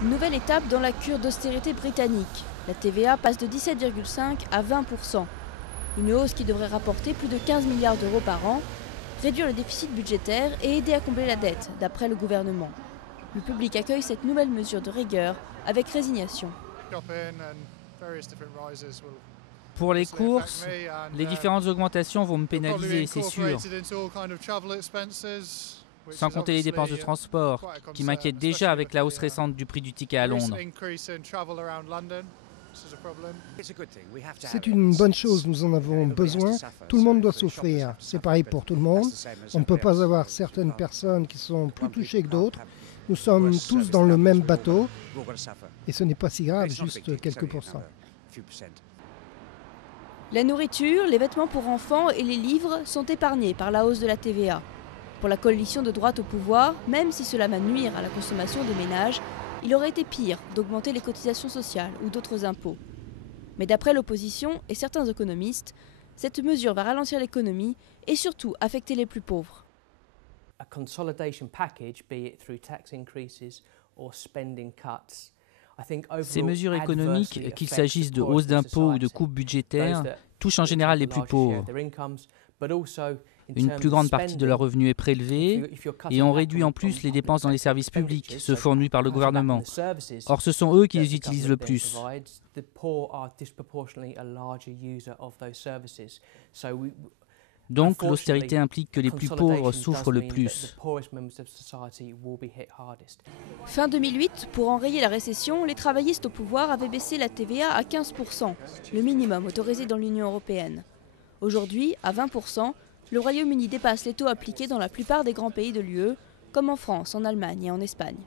Une nouvelle étape dans la cure d'austérité britannique. La TVA passe de 17,5 à 20%. Une hausse qui devrait rapporter plus de 15 milliards d'euros par an, réduire le déficit budgétaire et aider à combler la dette, d'après le gouvernement. Le public accueille cette nouvelle mesure de rigueur avec résignation. Pour les courses, les différentes augmentations vont me pénaliser, c'est sûr. Sans compter les dépenses de transport, qui m'inquiètent déjà avec la hausse récente du prix du ticket à Londres. C'est une bonne chose, nous en avons besoin. Tout le monde doit souffrir. C'est pareil pour tout le monde. On ne peut pas avoir certaines personnes qui sont plus touchées que d'autres. Nous sommes tous dans le même bateau. Et ce n'est pas si grave, juste quelques pourcents. La nourriture, les vêtements pour enfants et les livres sont épargnés par la hausse de la TVA. Pour la coalition de droite au pouvoir, même si cela va nuire à la consommation des ménages, il aurait été pire d'augmenter les cotisations sociales ou d'autres impôts. Mais d'après l'opposition et certains économistes, cette mesure va ralentir l'économie et surtout affecter les plus pauvres. A consolidation package, be it through tax increases or spending cuts. Ces mesures économiques, qu'il s'agisse de hausse d'impôts ou de coupes budgétaires, touchent en général les plus pauvres. Une plus grande partie de leurs revenus est prélevée et on réduit en plus les dépenses dans les services publics, ceux fournis par le gouvernement. Or, ce sont eux qui les utilisent le plus. Donc, l'austérité implique que les plus pauvres souffrent le plus. Fin 2008, pour enrayer la récession, les travaillistes au pouvoir avaient baissé la TVA à 15%, le minimum autorisé dans l'Union européenne. Aujourd'hui, à 20%, le Royaume-Uni dépasse les taux appliqués dans la plupart des grands pays de l'UE, comme en France, en Allemagne et en Espagne.